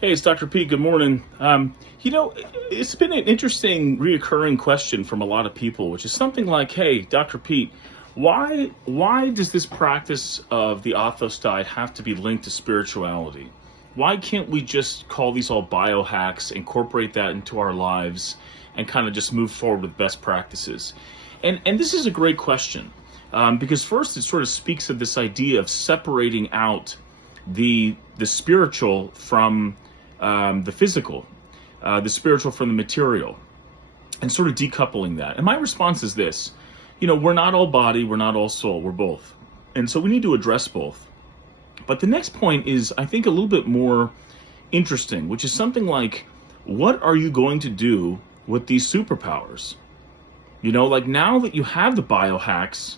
Hey, it's Dr. Pete. Good morning. It's been an interesting reoccurring question from a lot of people, which is something like, "Hey, Dr. Pete, why does this practice of the Athos diet have to be linked to spirituality? Why can't we just call these all biohacks, incorporate that into our lives, and kind of just move forward with best practices?" And this is a great question because first it sort of speaks of this idea of separating out the spiritual from the physical, the spiritual from the material, and sort of decoupling that. And my response is this: we're not all body, we're not all soul, we're both, and so we need to address both. But the next point is, I think, a little bit more interesting, which is something like, what are you going to do with these superpowers? Like, now that you have the biohacks,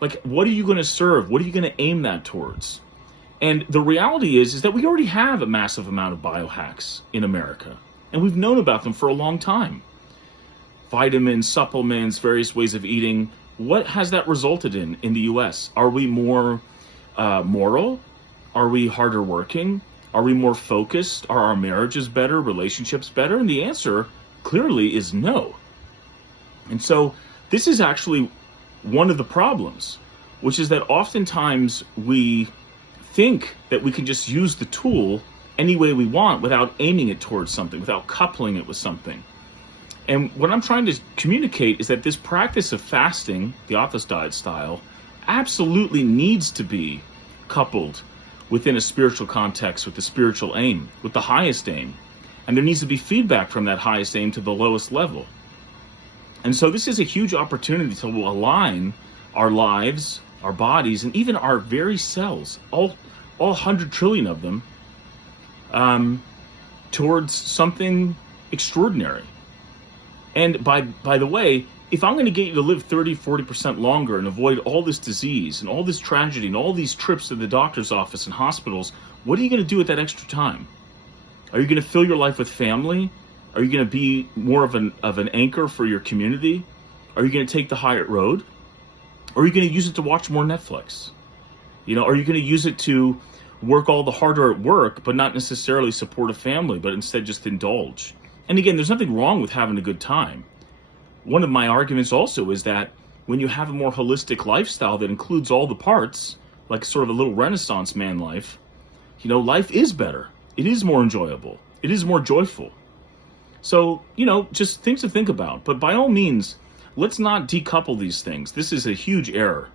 like, what are you going to serve? What are you going to aim that towards? And the reality is that we already have a massive amount of biohacks in America, and we've known about them for a long time. Vitamins, supplements, various ways of eating. What has that resulted in the U.S.? Are we more moral? Are we harder working? Are we more focused? Are our marriages better? Relationships better? And the answer clearly is no. And so this is actually one of the problems, which is that oftentimes we think that we can just use the tool any way we want without aiming it towards something, without coupling it with something. And what I'm trying to communicate is that this practice of fasting, the Athos diet style, absolutely needs to be coupled within a spiritual context with the spiritual aim, with the highest aim. And there needs to be feedback from that highest aim to the lowest level. And so this is a huge opportunity to align our lives, our bodies, and even our very cells, all 100 trillion of them, towards something extraordinary. And by the way, if I'm going to get you to live 30-40% longer and avoid all this disease and all this tragedy and all these trips to the doctor's office and hospitals, what are you going to do with that extra time? Are you going to fill your life with family? Are you going to be more of an anchor for your community? Are you going to take the Hyatt road? Or are you going to use it to watch more Netflix? Are you going to use it to work all the harder at work, but not necessarily support a family, but instead just indulge? And again, there's nothing wrong with having a good time. One of my arguments also is that when you have a more holistic lifestyle that includes all the parts, like sort of a little Renaissance man life, life is better. It is more enjoyable. It is more joyful. So, just things to think about. But by all means, let's not decouple these things. This is a huge error.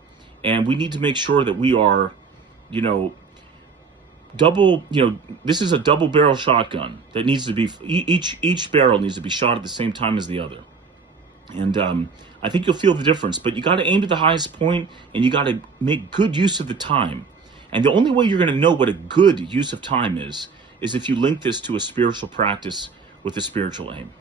And we need to make sure that we are, this is a double barrel shotgun that needs to be, each barrel needs to be shot at the same time as the other. And I think you'll feel the difference. But you got to aim to the highest point, and you got to make good use of the time. And the only way you're going to know what a good use of time is if you link this to a spiritual practice with a spiritual aim.